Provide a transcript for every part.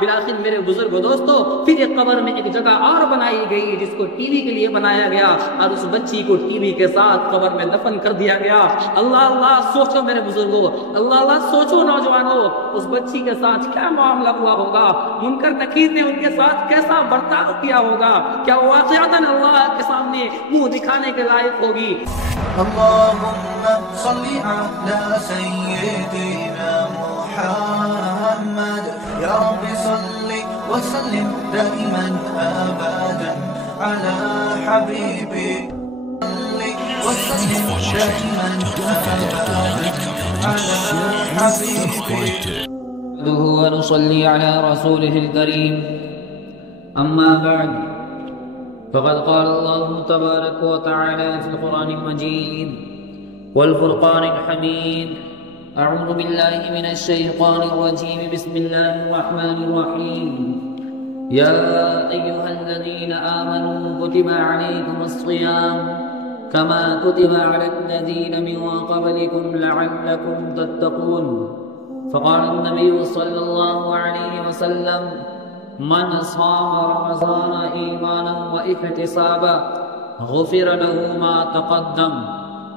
بالآخر میرے بزرگ دوستو پھر ایک قبر میں ایک جگہ اور بنائی گئی جس کو ٹی وی کے لیے بنایا گیا اور اس بچی کو ٹی وی کے ساتھ قبر میں دفن کر دیا گیا۔ اللہ اللہ سوچو میرے بزرگوں، اللہ اللہ سوچو نوجوانوں، اس بچی کے ساتھ کیا معاملہ ہوا ہوگا، منکر نکیر نے ان کے ساتھ کیسا برتاؤ کیا ہوگا، کیا واقعتاً اللہ کے سامنے منہ دکھانے کے لائق ہوگی؟ اللهم صل على سيدنا محمد يا رب صل وسلم دائما ابدا على حبيبي وسلم دائما ابدا على حبيبي ونصلي على رسوله الكريم أما بعد فقد قال الله تبارك وتعالى في القرآن المجيد والفرقان الحميد أعوذ بالله من الشيطان الرجيم بسم الله الرحمن الرحيم يا أيها الذين آمنوا كتب عليكم الصيام كما كتب على الذين من قبلكم لعلكم تتقون فقال النبي صلى الله عليه وسلم من صام رمضان ایمانا واحتسابا غفر له ما تقدم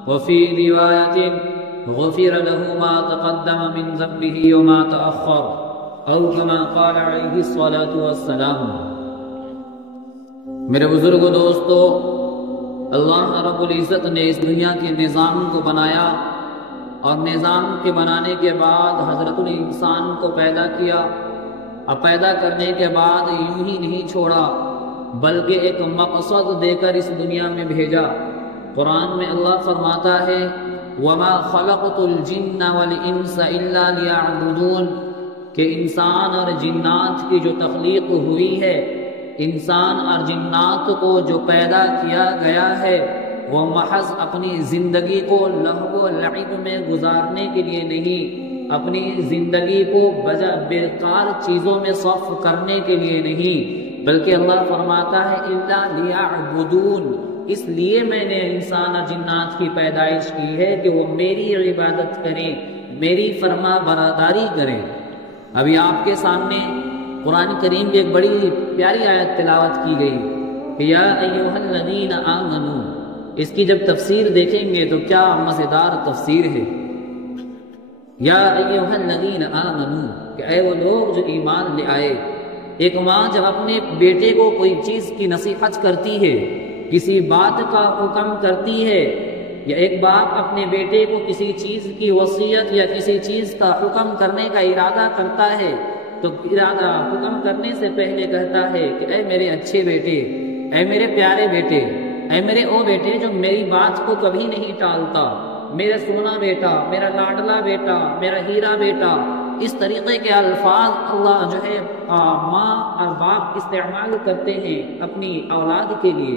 وفي رواية غفر له ما تقدم من ذنبه وما تأخر او كما قال عليه الصلاة والسلام۔ میرے بزرگ دوستو، اللہ رب العزت نے اس دنیا کے نظام کو بنایا اور نظام کے بنانے کے بعد حضرت الانسان کو پیدا کیا۔ اب پیدا کرنے کے بعد یوں ہی نہیں چھوڑا بلکہ ایک مقصد دے کر اس دنیا میں بھیجا۔ قرآن میں اللہ فرماتا ہے وَمَا خَلَقْتُ الْجِنَّ وَالْإِنسَ إِلَّا لِيَعْبُدُونَ کہ انسان اور جنات کی جو تخلیق ہوئی ہے، انسان اور جنات کو جو پیدا کیا گیا ہے، وہ محض اپنی زندگی کو لہو و لعب میں گزارنے کے لیے نہیں، اپنی زندگی کو بیکار چیزوں میں صرف کرنے کے لیے نہیں، بلکہ اللہ فرماتا ہے اِلَّا لِيَعْبُدُونَ اس لیے میں نے انسان اور جنات کی پیدائش کی ہے کہ وہ میری عبادت کریں، میری فرما برداری کریں۔ ابھی آپ کے سامنے قرآن کریم کی ایک بڑی پیاری آیت تلاوت کی گئی کہ یا ایھا الذین آمنوا، اس کی جب تفسیر دیکھیں گے تو کیا مزیدار تفسیر ہے۔ یا ایھا الذین آمنوا کہ اے وہ لوگ جو ایمان لے آئے۔ ایک ماں جب اپنے بیٹے کو کوئی چیز کی نصیحت کرتی ہے، کسی بات کا حکم کرتی ہے، یا ایک باپ اپنے بیٹے کو کسی چیز کی وصیت یا کسی چیز کا حکم کرنے کا ارادہ کرتا ہے تو حکم کرنے سے پہلے کہتا ہے کہ اے میرے اچھے بیٹے، اے میرے پیارے بیٹے، اے میرے او بیٹے جو میری بات کو کبھی نہیں ٹالتا، میرا سونا بیٹا، میرا لاڈلا بیٹا، میرا ہیرا بیٹا۔ اس طریقے کے الفاظ اللہ جو ہے ماں اور باپ استعمال کرتے ہیں اپنی اولاد کے لیے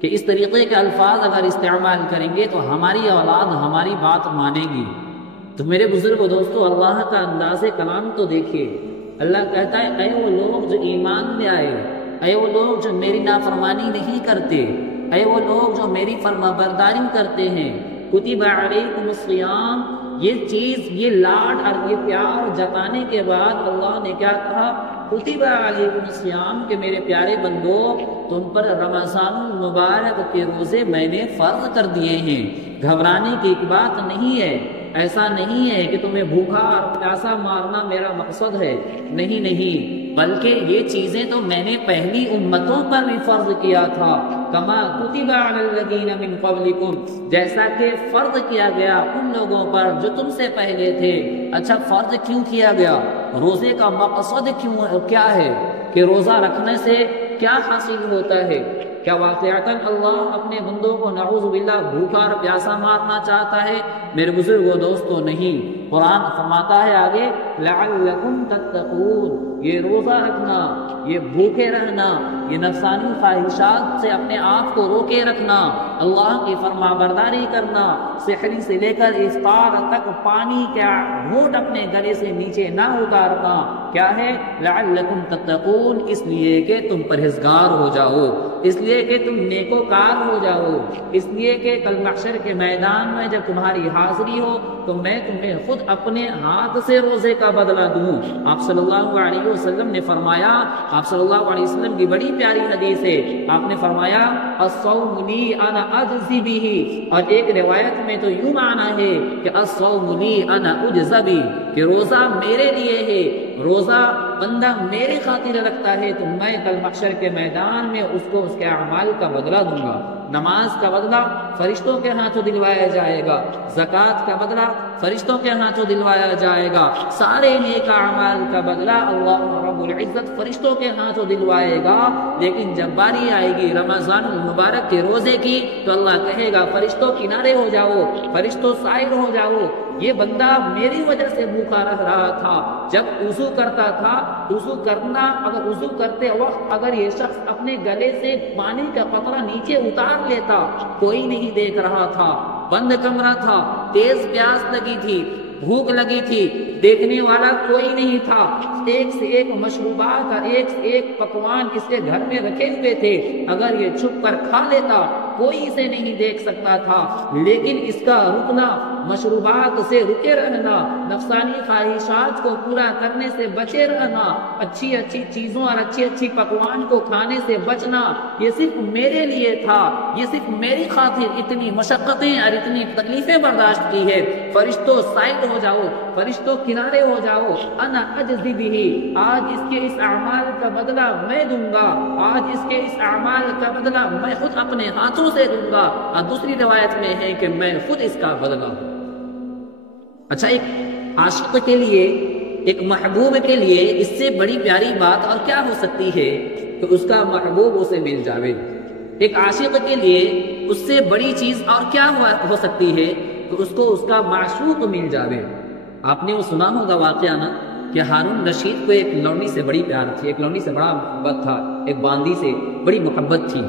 کہ اس طریقے کے الفاظ اگر استعمال کریں گے تو ہماری اولاد ہماری بات مانے گی۔ تو میرے بزرگ دوستو، اللہ کا انداز کلام تو دیکھیے۔ اللہ کہتا ہے اے وہ لوگ جو ایمان لے آئے، اے وہ لوگ جو میری نافرمانی نہیں کرتے، اے وہ لوگ جو میری فرما برداری کرتے ہیں، کتب علیکم الصیام، یہ چیز، یہ لاڈ اور یہ پیار جتانے کے بعد اللہ نے کیا کہا؟ کتب علیکم الصیام کہ میرے پیارے بندو تم پر رمضان المبارک کے روزے میں نے فرض کر دیے ہیں۔ گھبرانے کی ایک بات نہیں ہے، ایسا نہیں ہے کہ تمہیں بھوکا اور پیاسا مارنا میرا مقصد ہے، نہیں نہیں، بلکہ یہ چیزیں تو میں نے پہلی امتوں پر بھی فرض کیا تھا، کما کتب علی الذین من قبلکم، جیسا کہ فرض کیا گیا ان لوگوں پر جو تم سے پہلے تھے۔ اچھا فرض کیوں کیا گیا؟ روزے کا مقصد کیا ہے کہ روزہ رکھنے سے کیا حاصل ہوتا ہے؟ کیا واقعتاً اللہ اپنے بندوں کو نعوذ باللہ بھوکا اور پیاسا مارنا چاہتا ہے؟ میرے بزرگوں دوستو نہیں، قرآن فرماتا ہے آگے لعلکم تتقون، یہ روزہ رکھنا، یہ بھوکے رہنا، یہ نفسانی خواہشات سے اپنے آپ کو روکے رکھنا، اللہ کی فرما برداری کرنا، سحری سے لے کر افطار تک پانی کا گھونٹ اپنے گلے سے نیچے نہ اتارنا، کیا ہے؟ لعلکم تتقون، اس لیے کہ تم پرہیزگار ہو جاؤ، اس لیے کہ تم نیکوکار ہو جاؤ، اس لیے کہ کل محشر کے میدان میں جب تمہاری حاضری ہو تو میں تمہیں خود اپنے ہاتھ سے روزے کا بدلہ دوں۔ آپ صلی اللہ علیہ وسلم نے فرمایا، آپ صلی اللہ علیہ وسلم کی بڑی پیاری حدیث ہے، آپ نے فرمایا الصوم لی انا اجزی بہ، اور ایک روایت میں تو یوں معنی ہے کہ الصوم لی انا اجزی بہ، کہ روزہ میرے لیے ہے، روزہ بندہ میری خاطر رکھتا ہے تو میں کل محشر کے میدان میں اس کو اس کے اعمال کا بدلہ دوں گا۔ نماز کا بدلہ فرشتوں کے ہاتھوں دلوایا جائے گا، زکوٰۃ کا بدلہ فرشتوں کے ہاتھوں دلوایا جائے گا، سارے نیک اعمال کا بدلہ اللہ رب العزت فرشتوں کے ہاتھوں دلوائے گا۔ لیکن جب باری آئے گی رمضان المبارک کے روزے کی تو اللہ کہے گا فرشتوں کنارے ہو جاؤ، فرشتوں سائر ہو جاؤ، یہ بندہ میری وجہ سے بھوکا رہ رہا تھا۔ جب وضو کرتا تھا، وضو کرنا، اگر وضو کرتے وقت اگر یہ شخص اپنے گلے سے پانی کا قطرہ نیچے اتار لیتا، کوئی نہیں دیکھ رہا تھا، بند کمرہ تھا، تیز پیاس لگی تھی، بھوک لگی تھی، دیکھنے والا کوئی نہیں تھا، ایک سے ایک مشروبات اور ایک سے ایک پکوان اس کے گھر میں رکھے ہوئے تھے، اگر یہ چھپ کر کھا لیتا کوئی اسے نہیں دیکھ سکتا تھا، لیکن اس کا رکنا، مشروبات سے رکے رہنا، نفسانی خواہشات کو پورا کرنے سے بچے رہنا، اچھی اچھی چیزوں اور اچھی اچھی پکوان کو کھانے سے بچنا، یہ صرف میرے لیے تھا، یہ صرف میری خاطر اتنی مشقتیں اور اتنی تکلیفیں برداشت کی ہے۔ فرشتوں سائڈ ہو جاؤ، فرشتوں کنارے ہو جاؤ، انا اجزی بہ، آج اس کے اس اعمال کا بدلہ میں دوں گا، آج اس کے اس اعمال کا بدلہ میں خود اپنے ہاتھوں سے دوں گا، اور دوسری روایت میں ہے کہ میں خود اس کا بدلہ ہوں۔ اچھا، ایک عاشق کے لیے، ایک محبوب کے لیے اس سے بڑی پیاری بات اور کیا ہو سکتی ہے کہ اس کا محبوب اسے مل جاوے۔ ایک عاشق کے لیے اس سے بڑی چیز اور کیا ہو سکتی ہے کہ اس کو اس کا معشوق مل جاوے۔ آپ نے وہ سنا ہوگا واقعہ نا کہ ہارون رشید کو ایک لونڈی سے بڑی پیار تھی، ایک لونڈی سے بڑا محبت تھا، ایک باندی سے بڑی محبت تھی۔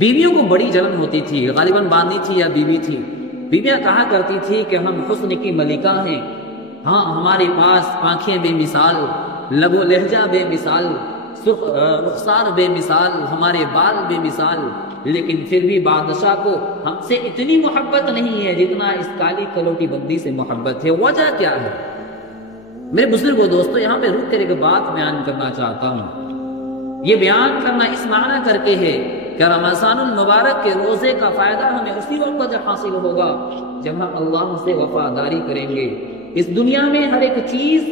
بیویوں کو بڑی جلن ہوتی تھی، غالباً باندی تھی یا بیوی تھی۔ بیویاں کہا کرتی تھی کہ ہم حسن کی ملکہ ہیں، ہاں ہمارے پاس آنکھیں بے مثال، لب و لہجہ بے مثال، رخسار بے مثال، ہمارے بال بے مثال، لیکن پھر بھی بادشاہ کو ہم سے اتنی محبت نہیں ہے جتنا اس کالی کلوٹی بندی سے محبت ہے۔ وجہ کیا ہے؟ میرے بزرگوں دوستو، یہاں پہ رک کر ایک بات بیان کرنا چاہتا ہوں۔ یہ بیان کرنا اس معنی کر کے ہے کہ رمضان المبارک کے روزے کا فائدہ ہمیں اسی وقت جب حاصل ہوگا جب ہم اللہ سے وفاداری کریں گے۔ اس دنیا میں ہر ایک چیز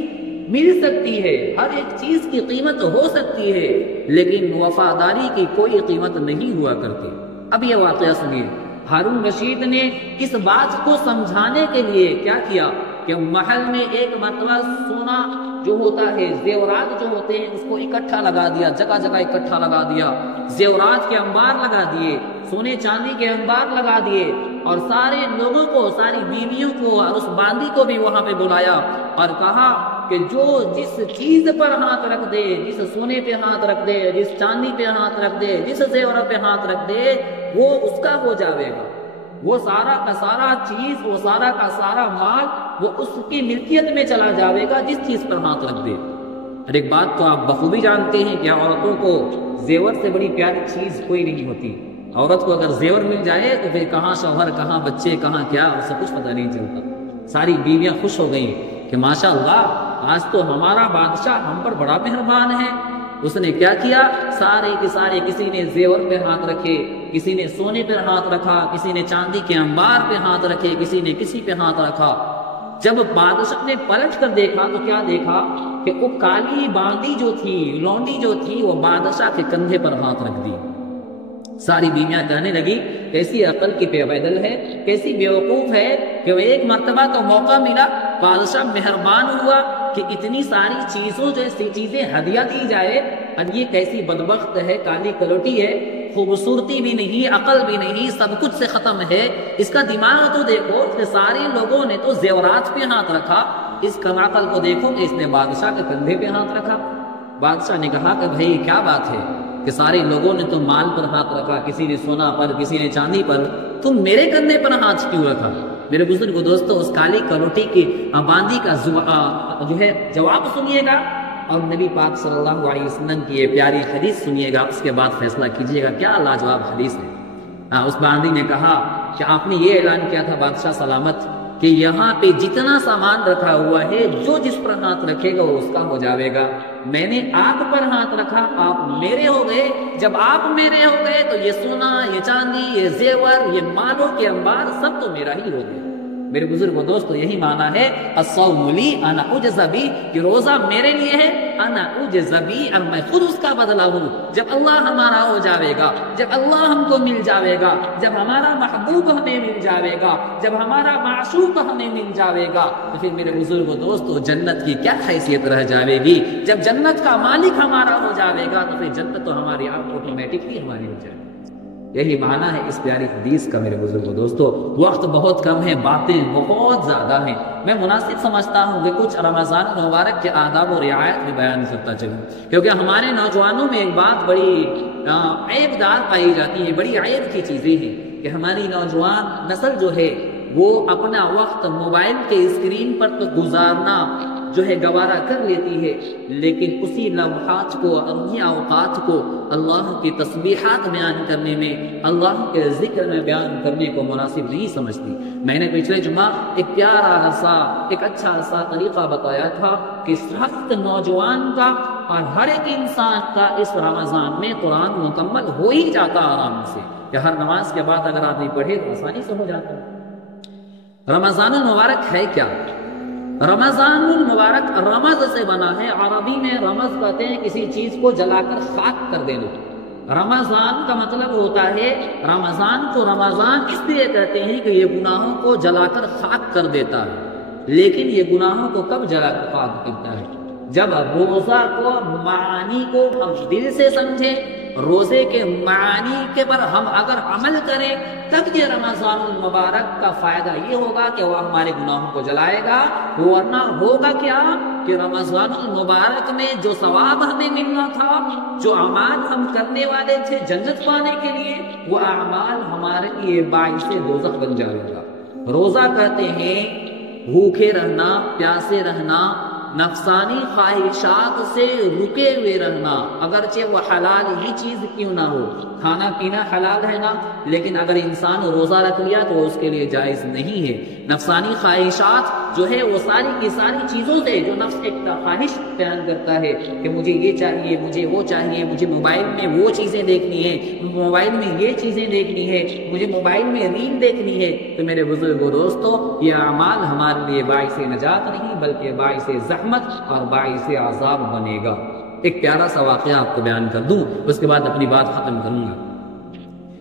مل سکتی ہے، ہر ایک چیز کی قیمت ہو سکتی ہے، لیکن وفاداری کی کوئی قیمت نہیں ہوا کرتی۔ اب یہ واقعہ سنیے، ہارون رشید نے اس بات کو سمجھانے کے لیے کیا کیا کہ محل میں ایک مرتبہ سونا جو ہوتا ہے، زیورات جو ہوتے ہیں، اس کو اکٹھا لگا دیا، جگہ جگہ اکٹھا لگا دیا، زیورات کے انبار لگا دیے، سونے چاندی کے انبار لگا دیے، اور سارے لوگوں کو، ساری بیویوں کو اور اس باندی کو بھی وہاں پہ بلایا اور کہا کہ جو جس چیز پر ہاتھ رکھ دے، جس سونے پہ ہاتھ رکھ دے، جس چاندی پہ ہاتھ رکھ دے، جس زیور پہ ہاتھ رکھ دے، وہ اس کا ہو جاوے گا، وہ سارا کا سارا چیز، وہ سارا کا سارا مال وہ اس کی ملکیت میں چلا جاوے گا جس چیز پر ہاتھ رکھ دے۔ اور ایک بات تو آپ بخوبی جانتے ہیں کہ عورتوں کو زیور سے بڑی پیاری چیز کوئی نہیں ہوتی۔ عورت کو اگر زیور مل جائے تو پھر کہاں شوہر، کہاں بچے، کہاں کیا، اسے کچھ پتہ نہیں چلتا۔ ساری بیویاں خوش ہو گئیں کہ ماشاءاللہ آج تو ہمارا بادشاہ ہم پر بڑا مہربان ہے۔ اس نے کیا کیا؟ سارے کے سارے، کسی نے زیور پہ ہاتھ رکھے، کسی نے سونے پہ ہاتھ رکھا، کسی نے چاندی کے انبار پہ ہاتھ رکھے، کسی نے کسی پہ ہاتھ رکھا۔ جب بادشاہ نے پلٹ کر دیکھا تو کیا دیکھا کہ وہ کالی باندی جو تھی، لونڈی جو تھی، وہ بادشاہ کے کندھے پر ہاتھ رکھ دی۔ ساری بیویاں کہنے لگی کیسی عقل کی پیدل ہے، کیسی بیوقوف ہے کہ وہ ایک مرتبہ تو موقع ملا، بادشاہ مہربان ہوا کہ اتنی ساری چیزوں جیسی چیزیں ہدیہ دی جائے، اور یہ کیسی بدبخت ہے، کالی کلوٹی ہے، خوبصورتی بھی نہیں، عقل بھی نہیں، سب کچھ سے ختم ہے، اس کا دماغ تو دیکھو کہ سارے لوگوں نے تو زیورات پہ ہاتھ رکھا، اس کم عقل کو دیکھو کہ اس نے بادشاہ کے کندھے پہ ہاتھ رکھا۔ بادشاہ نے کہا کہ بھئی کیا بات ہے کہ سارے لوگوں نے تو مال پر ہاتھ رکھا، کسی نے سونا پر، کسی نے چاندی پر، تم میرے کندھے پر ہاتھ کیوں رکھا؟ میرے بزرگ دوستو اس کالی کروٹی کی باندی کا جو ہے جواب سنیے گا اور نبی پاک صلی اللہ علیہ وسلم کی یہ پیاری حدیث سنیے گا، اس کے بعد فیصلہ کیجیے گا کیا لاجواب حدیث ہے۔ اس باندی نے کہا کہ آپ نے یہ اعلان کیا تھا بادشاہ سلامت کہ یہاں پہ جتنا سامان رکھا ہوا ہے جو جس پر ہاتھ رکھے گا وہ اس کا ہو جاوے گا۔ میں نے آپ پر ہاتھ رکھا، آپ میرے ہو گئے، جب آپ میرے ہو گئے تو یہ سونا، یہ چاندی، یہ زیور، یہ مالوں کے انبار سب تو میرا ہی ہو گیا۔ میرے بزرگوں دوستو یہی معنی ہے الصوم لی انا اجزی بہ، کہ روزہ میرے لیے ہے، انا اجزی بہ، اور میں خود اس کا بدلہ ہوں۔ جب اللہ ہمارا ہو جاوے گا، جب اللہ ہم کو مل جاوے گا، جب ہمارا محبوب ہمیں مل جاوے گا، جب ہمارا معشوق ہمیں مل جاوے گا، تو پھر میرے بزرگوں دوستو جنت کی کیا حیثیت رہ جاوے گی؟ جب جنت کا مالک ہمارا ہو جاوے گا تو پھر جنت تو ہماری آٹومیٹکلی ہماری ہو جائے گی۔ یہی معنی ہے اس پیاری حدیث کا میرے بزرگوں دوستو۔ وقت بہت کم ہے، باتیں بہت زیادہ ہیں، میں مناسب سمجھتا ہوں کہ کچھ رمضان المبارک کے آداب و رعایت بھی بیان کرتا چلوں، کیونکہ ہمارے نوجوانوں میں ایک بات بڑی عیب دار پائی جاتی ہے، بڑی عیب کی چیزیں ہیں کہ ہماری نوجوان نسل جو ہے وہ اپنا وقت موبائل کے اسکرین پر تو گزارنا جو ہے گوارا کر لیتی ہے، لیکن اسی لمحات کو، انہی اوقات کو اللہ کی تسبیحات بیان کرنے میں، اللہ کے ذکر میں بیان کرنے کو مناسب نہیں سمجھتی۔ میں نے پچھلے جمعہ ایک پیارا سا، ایک اچھا سا طریقہ بتایا تھا کہ سخت نوجوان کا اور ہر ایک انسان کا اس رمضان میں قرآن مکمل ہو ہی جاتا آرام سے، کہ ہر نماز کے بعد اگر آدمی پڑھے تو آسانی سے ہو جاتا ہے۔ رمضان المبارک ہے کیا؟ رمضان المبارک رمض سے بنا ہے، عربی میں رمض کہتے ہیں کسی چیز کو جلا کر خاک کر دینا۔ رمضان کا مطلب ہوتا ہے، رمضان کو رمضان اس لیے کہتے ہیں کہ یہ گناہوں کو جلا کر خاک کر دیتا ہے، لیکن یہ گناہوں کو کب جلا کر خاک کرتا ہے؟ جب روزہ کو، معانی کو ہم دل سے سمجھیں، روزے کے معانی کے پر ہم اگر عمل کریں، تب یہ رمضان المبارک کا فائدہ یہ ہوگا کہ وہ ہمارے گناہوں کو جلائے گا۔ ورنہ ہوگا کیا کہ رمضان المبارک میں جو ثواب ہمیں ملنا تھا، جو اعمال ہم کرنے والے تھے جنت پانے کے لیے، وہ اعمال ہمارے لیے باعث دوزخ بن جائے گا۔ روزہ کہتے ہیں بھوکے رہنا، پیاسے رہنا، نفسانی خواہشات سے رکے ہوئے رہنا، اگرچہ وہ حلال ہی چیز کیوں نہ ہو۔ کھانا پینا حلال ہے نا، لیکن اگر انسان روزہ رکھ لیا تو اس کے لیے جائز نہیں ہے۔ نفسانی خواہشات جو ہے وہ ساری کی ساری چیزوں سے، جو نفس ایک خواہش بیان کرتا ہے کہ مجھے یہ چاہیے، مجھے وہ چاہیے، مجھے موبائل میں وہ چیزیں دیکھنی ہے، موبائل میں یہ چیزیں دیکھنی ہے، مجھے موبائل میں ریل دیکھنی ہے، تو میرے بزرگوں دوستو یہ اعمال ہمارے لیے باعث نجات نہیں بلکہ باعث زحمت اور باعث عذاب بنے گا۔ ایک پیارا سا واقعہ آپ کو بیان کر دوں، اس کے بعد اپنی بات ختم کروں گا۔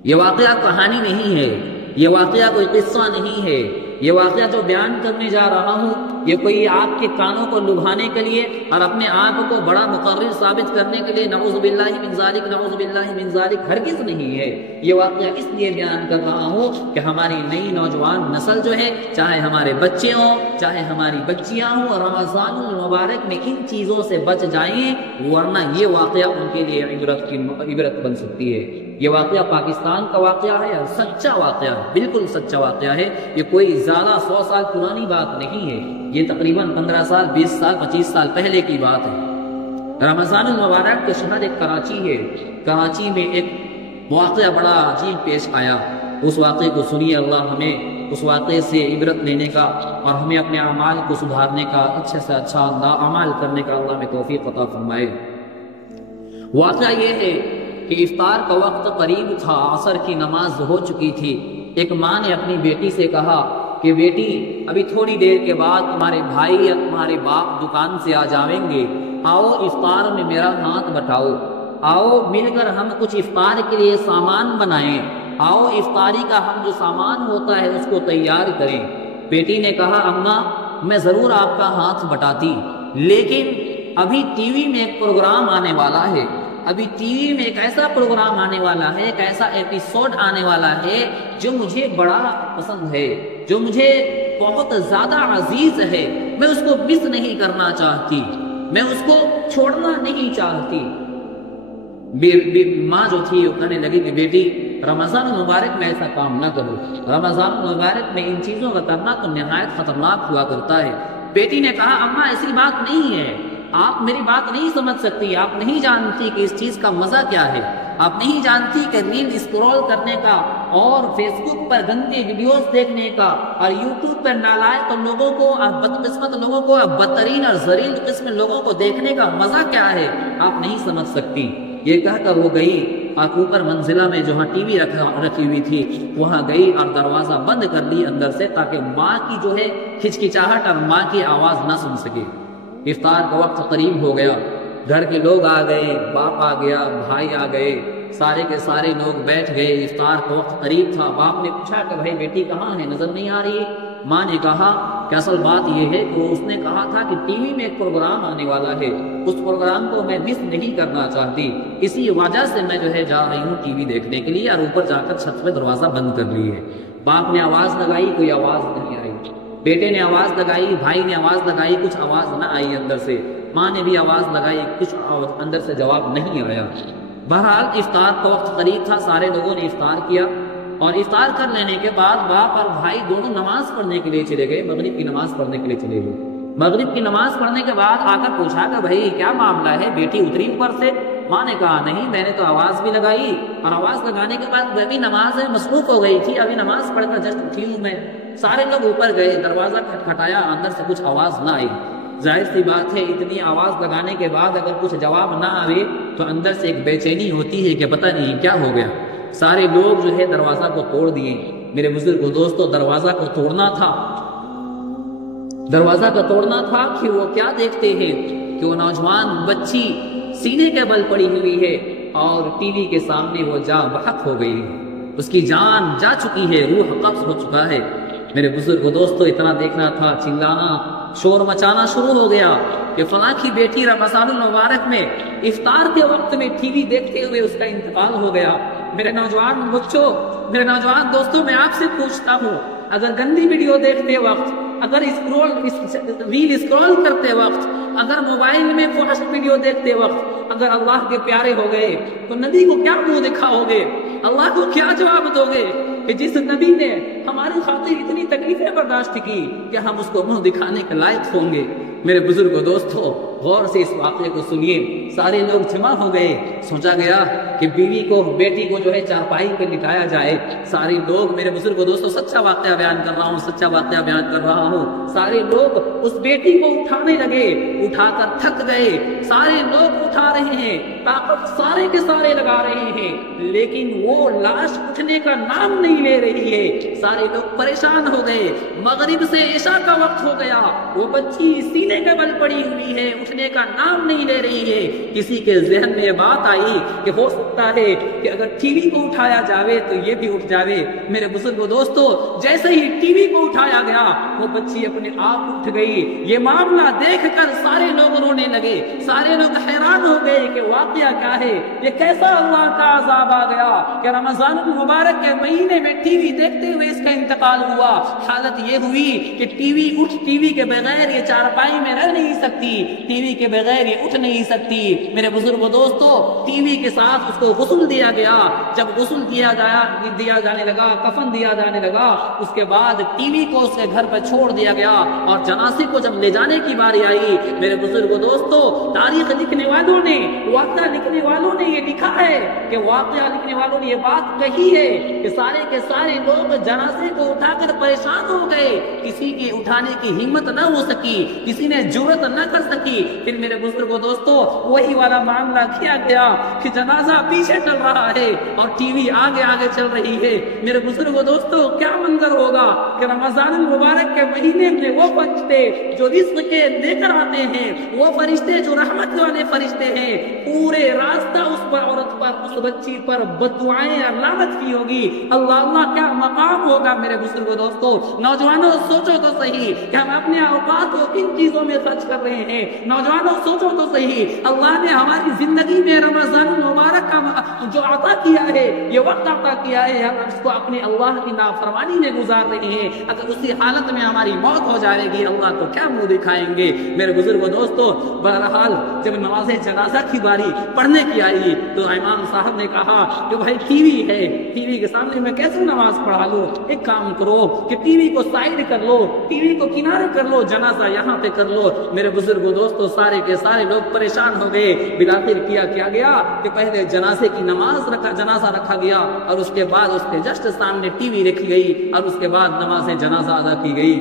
یہ واقعہ کہانی نہیں ہے، یہ واقعہ کوئی قصہ نہیں ہے، یہ واقعہ جو بیان کرنے جا رہا ہوں یہ کوئی آپ کے کانوں کو لبھانے کے لیے اور اپنے آپ کو بڑا مقرر ثابت کرنے کے لیے نعوذ باللہ من ذالک، نعوذ باللہ من ذالک ہرگز نہیں ہے۔ یہ واقعہ اس لیے بیان کر رہا ہوں کہ ہماری نئی نوجوان نسل جو ہے، چاہے ہمارے بچے ہوں، چاہے ہماری بچیاں ہوں، رمضان المبارک میں ان چیزوں سے بچ جائیں، ورنہ یہ واقعہ ان کے لیے عبرت بن سکتی ہے۔ یہ واقعہ پاکستان کا واقعہ ہے، سچا واقعہ ہے، بالکل سچا واقعہ ہے۔ یہ کوئی زیادہ 100 سال پرانی بات نہیں ہے، یہ تقریباً 15 سال، 20 سال، 25 سال پہلے کی بات ہے۔ رمضان المبارک کے شہر ایک کراچی ہے، کراچی میں ایک واقعہ بڑا عجیب پیش آیا۔ اس واقعے کو سنیے، اللہ ہمیں اس واقعے سے عبرت لینے کا اور ہمیں اپنے اعمال کو سدھارنے کا، اچھے سے اچھا اعمال کرنے کا اللہ میں توفیق عطا فرمائے۔ واقعہ یہ ہے کہ افطار کا وقت قریب تھا، عصر کی نماز ہو چکی تھی۔ ایک ماں نے اپنی بیٹی سے کہا کہ بیٹی ابھی تھوڑی دیر کے بعد تمہارے بھائی یا تمہارے باپ دکان سے آ جائیں گے، آؤ افطار میں میرا ہاتھ بٹاؤ، آؤ مل کر ہم کچھ افطار کے لیے سامان بنائیں، آؤ افطاری کا ہم جو سامان ہوتا ہے اس کو تیار کریں۔ بیٹی نے کہا اماں میں ضرور آپ کا ہاتھ بٹاتی، لیکن ابھی ٹی وی میں ایک پروگرام آنے والا ہے، ابھی ٹی وی میں ایک ایسا پروگرام آنے والا ہے، ایک ایسا ایپیسوڈ آنے والا ہے جو مجھے بڑا پسند ہے، جو مجھے بہت زیادہ عزیز ہے، میں اس کو مس نہیں کرنا چاہتی، میں اس کو چھوڑنا نہیں چاہتی۔ ماں جو تھی وہ کہنے لگی کہ بیٹی رمضان المبارک میں ایسا کام نہ کرو. رمضان المبارک میں ان چیزوں کا کرنا تو نہایت خطرناک ہوا کرتا ہے. بیٹی نے کہا اماں ایسی بات نہیں ہے، آپ میری بات نہیں سمجھ سکتی، آپ نہیں جانتی کہ اس چیز کا مزہ کیا ہے، آپ نہیں جانتی کہ ریل اسکرول کرنے کا اور فیس بک پر گندی ویڈیوز دیکھنے کا اور یوٹیوب پر نالائق لوگوں کو اور بدقسمت لوگوں کو اور بدترین اور ذلیل قسم لوگوں کو دیکھنے کا مزہ کیا ہے، آپ نہیں سمجھ سکتی. یہ کہہ کر وہ گئی اور اوپر منزلہ میں جہاں ٹی وی رکھی ہوئی تھی وہاں گئی اور دروازہ بند کر لی اندر سے، تاکہ ماں کی جو ہے کھچکچاہٹ اور ماں کی آواز نہ سن سکے. افطار کا وقت قریب ہو گیا، گھر کے لوگ آ گئے، باپ آ گیا، بھائی آ گئے، سارے کے سارے لوگ بیٹھ گئے. افطار کا وقت قریب تھا. باپ نے پوچھا کہ بھائی بیٹی کہاں ہے، نظر نہیں آ رہی. ماں نے کہا کہ اصل بات یہ ہے کہ اس نے کہا تھا کہ ٹی وی میں ایک پروگرام آنے والا ہے، اس پروگرام کو میں مس نہیں کرنا چاہتی، اسی وجہ سے میں جو ہے جا رہی ہوں ٹی وی دیکھنے کے لیے، اور اوپر جا کر چھت پہ دروازہ بند کر لی ہے. باپ نے آواز لگائی، کوئی آواز نہیں آئی. بیٹے نے آواز لگائی، بھائی نے آواز لگائی، کچھ آواز نہ آئی اندر سے. ماں نے بھی آواز لگائی، کچھ اندر سے جواب نہیں آیا. بہرحال افطار کا وقت قریب تھا، سارے لوگوں نے افطار کیا، اور افطار کر لینے کے بعد باپ اور بھائی دونوں نماز پڑھنے کے لیے چلے گئے، مغرب کی نماز پڑھنے کے لیے چلے گئے. مغرب کی نماز پڑھنے کے بعد آ کر پوچھا کہ بھائی کیا معاملہ ہے، بیٹی اتری اوپر سے؟ ماں نے کہا نہیں، میں نے تو آواز بھی لگائی، اور آواز لگانے کے بعد میں بھی نماز میں مصروف ہو گئی تھی، ابھی نماز پڑھ کر جسٹ اٹھی ہوں میں. سارے لوگ اوپر گئے، دروازہ کھٹکھٹایا، اندر سے کچھ آواز نہ آئی. ظاہر سی بات ہے اتنی آواز لگانے کے بعد اگر کچھ جواب نہ آئے تو اندر سے ایک بے چینی ہوتی ہے کہ پتہ نہیں کیا ہو گیا. سارے لوگ جو ہے دروازہ کو توڑ دیے. میرے بزرگ دوستو، دروازہ کو توڑنا تھا، دروازہ کا توڑنا تھا کہ وہ کیا دیکھتے ہیں کہ وہ نوجوان بچی سینے کے بل پڑی ہوئی ہے اور ٹی وی کے سامنے وہ جاں بحق ہو گئی ہے، اس کی جان جا چکی ہے، روح قبض ہو چکا ہے. میرے بزرگ دوستو، اتنا دیکھنا تھا، چلانا شور مچانا شروع ہو گیا کہ فلاں کی بیٹی رمضان المبارک میں افطار کے وقت میں ٹی وی دیکھتے ہوئے اس کا انتقال ہو گیا. میرے نوجوان بچوں، میرے نوجوان دوستوں، میں آپ سے پوچھتا ہوں، اگر گندی ویڈیو دیکھتے وقت، اگر ریل اسکرول کرتے وقت، اگر موبائل میں فحش ویڈیو دیکھتے وقت اگر اللہ کے پیارے ہو گئے تو نبی کو کیا منہ دکھاؤ گے؟ اللہ کو کیا جواب دو گے کہ جس نبی نے ہماری خاطر اتنی تکلیفیں برداشت کی کہ ہم اس کو منہ دکھانے کے لائق ہوں گے؟ میرے بزرگوں دوستو، غور سے اس واقعے کو سنیے. سارے لوگ جمع ہو گئے. سوچا گیا کہ بیوی کو، بیٹی کو جو ہے چارپائی پہ لٹایا جائے. سارے لوگ، میرے بزرگوں دوستو، سچا واقعہ بیان کر رہا ہوں، سچا واقعہ بیان کر رہا ہوں. سارے لوگ اس بیٹی کو اٹھانے لگے، اٹھا کر تھک گئے. سارے لوگ اٹھا رہے ہیں، طاقت سارے کے سارے لگا رہے ہیں، لیکن وہ لاش اٹھنے کا نام نہیں لے رہی ہے. سارے لوگ پریشان ہو گئے. مغرب سے عشاء کا وقت ہو گیا، وہ بچی سینے کے بل پڑی ہوئی ہے، اٹھنے کا نام نہیں لے رہی ہے. کسی کے ذہن میں بات آئی کہ ہو سکتا ہے کہ اگر ٹی وی کو اٹھایا جاوے تو یہ بھی اٹھ جاوے. میرے بزرگوں دوستو، جیسے ہی ٹی وی کو اٹھایا گیا وہ بچی اپنے آپ اٹھ گئی. یہ معاملہ دیکھ کر سارے لوگ رونے لگے. سارے لوگ حیران ہو گئے کہ واقعہ کیا ہے، یہ کیسا اللہ کا عذاب آ گیا کہ رمضان المبارک کے مہینے میں ٹی وی دیکھتے ہوئے اس کا انتقال ہوا. حالت یہ ہوئی کہ ٹی وی کے بغیر یہ چارپائی میں رہ نہیں سکتی، ٹی وی کے بغیر یہ اٹھ نہیں سکتی. میرے بزرگوں دوستو، ٹی وی کے ساتھ اس کو غسل دیا گیا. جب غسل دیا جانے لگا، کفن دیا جانے لگا، اس کے بعد ٹی وی کو اس کے گھر پر چھوڑ دیا گیا. اور جنازے کو جب لے جانے کی باری آئی، میرے بزرگوں دوستو، تاریخ لکھنے والوں نے، واقعہ لکھنے والوں نے یہ لکھا ہے کہ واقعہ لکھنے والوں نے یہ بات کہی ہے کہ سارے کے سارے لوگ جنازے کو اٹھا کر پریشان ہو گئے. کسی کی اٹھانے کی ہمت نہ ہو سکی، کسی نے جرأت نہ کر سکی. پھر میرے بزرگوں دوستو، وہی والا معاملہ کیا گیا کہ جنازہ پیچھے چل رہا ہے اور ٹی وی آگے آگے چل رہی ہے. میرے بزرگوں دوستو، کیا منظر ہوگا کہ رمضان المبارک کے مہینے میں وہ فرشتے جو رزق کے لے کر آتے ہیں، وہ فرشتے جو رحمت والے فرشتے ہیں، پورے راستہ اس پر عورت پر، اس بچی پر بددعائیں اور لعنت کی ہوگی. اللہ اللہ، کیا مقام ہوگا میرے بزرگوں دوستو. نوجوانوں سوچو تو صحیح کہ ہم اپنے اوقات کو کن چیزوں میں خرچ کر رہے ہیں. نوجوانوں سوچو تو صحیح، اللہ نے ہماری زندگی میں رمضان المبارک کا جو عطا کیا ہے، یہ وقت عطا کیا ہے، ہم اس کو اپنے اللہ کی نافرمانی میں گزار رہے ہیں۔ اگر اسی حالت میں ہماری موت ہو جائے گی، اللہ کو کیا منہ دکھائیں گے؟ میرے بزرگ و دوستو، بہرحال جب نماز جنازہ کی باری پڑھنے کی آئی تو امام صاحب نے کہا کہ بھائی ٹی وی ہے، ٹی وی کے سامنے میں کیسے نماز پڑھا لوں؟ ایک کام کرو کہ ٹی وی کو سائڈ کر لو، ٹی وی کو کنارے کر لو، جنازہ یہاں پہ کر لو۔ میرے بزرگ و دوستو، سارے کے سارے لوگ پریشان ہو گئے۔ بالآخر کیا گیا کہ پہلے جنازے کی جنازہ رکھا گیا اور اس کے بعد اس کے جسٹ سامنے ٹی وی رکھی گئی اور اس کے بعد نماز جنازہ ادا کی گئی۔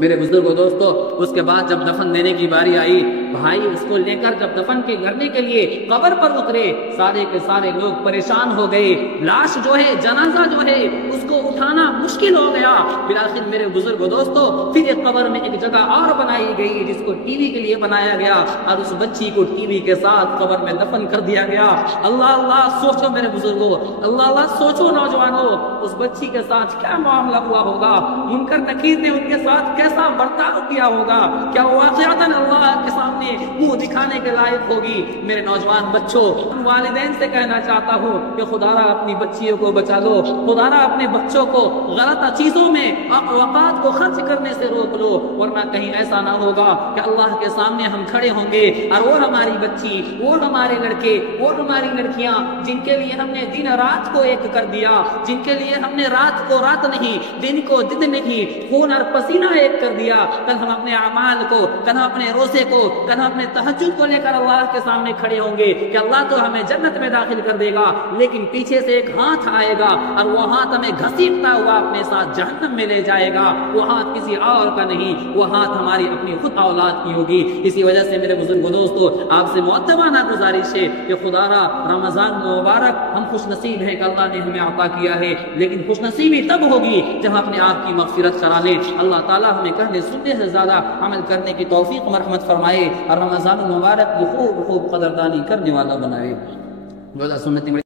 میرے بزرگ و دوستو، اس کے بعد جب دفن دینے کی باری آئی، بھائی اس کو لے کر جب دفن کرنے کے لیے قبر پر اترے، سارے کے سارے لوگ پریشان ہو گئے۔ لاش جو ہے، جنازہ جو ہے، اس کو اٹھانا مشکل ہو گیا۔ بالآخر میرے بزرگ و دوستو، پھر ایک قبر میں ایک جگہ اور بنائی گئی جس کو ٹی وی کے لیے بنایا گیا اور اس بچی کو ٹی وی کے ساتھ قبر میں دفن کر دیا گیا۔ اللہ اللہ سوچو میرے بزرگوں، اللہ اللہ سوچو نوجوانوں، اس بچی کے ساتھ کیا معاملہ ہوا ہوگا؟ منکر نکیر نے ان کے ساتھ کیسا برتاؤ کیا ہوگا؟ کیا واقعتاً اللہ کے سامنے منہ دکھانے کے لائق ہوگی؟ میرے نوجوان بچوں، والدین سے کہنا چاہتا ہوں کہ خدا را اپنی بچیوں کو بچا لو، خدا را اپنے بچوں کو غلط چیزوں میں اوقات کو خرچ کرنے سے روک لو، ورنہ کہیں ایسا نہ ہوگا کہ اللہ کے سامنے ہم کھڑے ہوں گے اور وہ ہماری بچی، وہ ہمارے لڑکے، وہ ہماری لڑکیاں جن کے لیے ہم نے دن رات کو ایک کر دیا، جن کے لیے ہم نے رات کو رات نہیں، دن کو دن نہیں، خون اور پسینہ ایک کر دیا، کل ہم اپنے اعمال کو، کل ہم اپنے روزے کو، کل ہم اپنے تہجد کو لے کر اللہ کے سامنے کھڑے ہوں گے کہ اللہ تو ہمیں جنت میں داخل کر دے گا، لیکن پیچھے سے ایک ہاتھ آئے گا اور وہ ہاتھ ہمیں گھسیٹتا ہوا اپنے ساتھ جہنم میں لے جائے گا۔ وہ ہاتھ کسی اور کا نہیں، وہ ہاتھ ہماری اپنی خود اولاد کی ہوگی۔ اسی وجہ سے میرے بزرگ دوستو، آپ سے مؤدبانہ گزارش ہے کہ خدا را رمضان مبارک ہم خوش نصیب ہیں کہ اللہ نے ہمیں عطا کیا ہے، لیکن خوش نصیبی تب ہوگی جب اپنے آپ کی مغفرت کرا لیں۔ اللہ تعالیٰ ہمیں کہنے سننے سے زیادہ عمل کرنے کی توفیق مرحمت فرمائے اور رمضان المبارک کی خوب قدردانی کرنے والا بنائے۔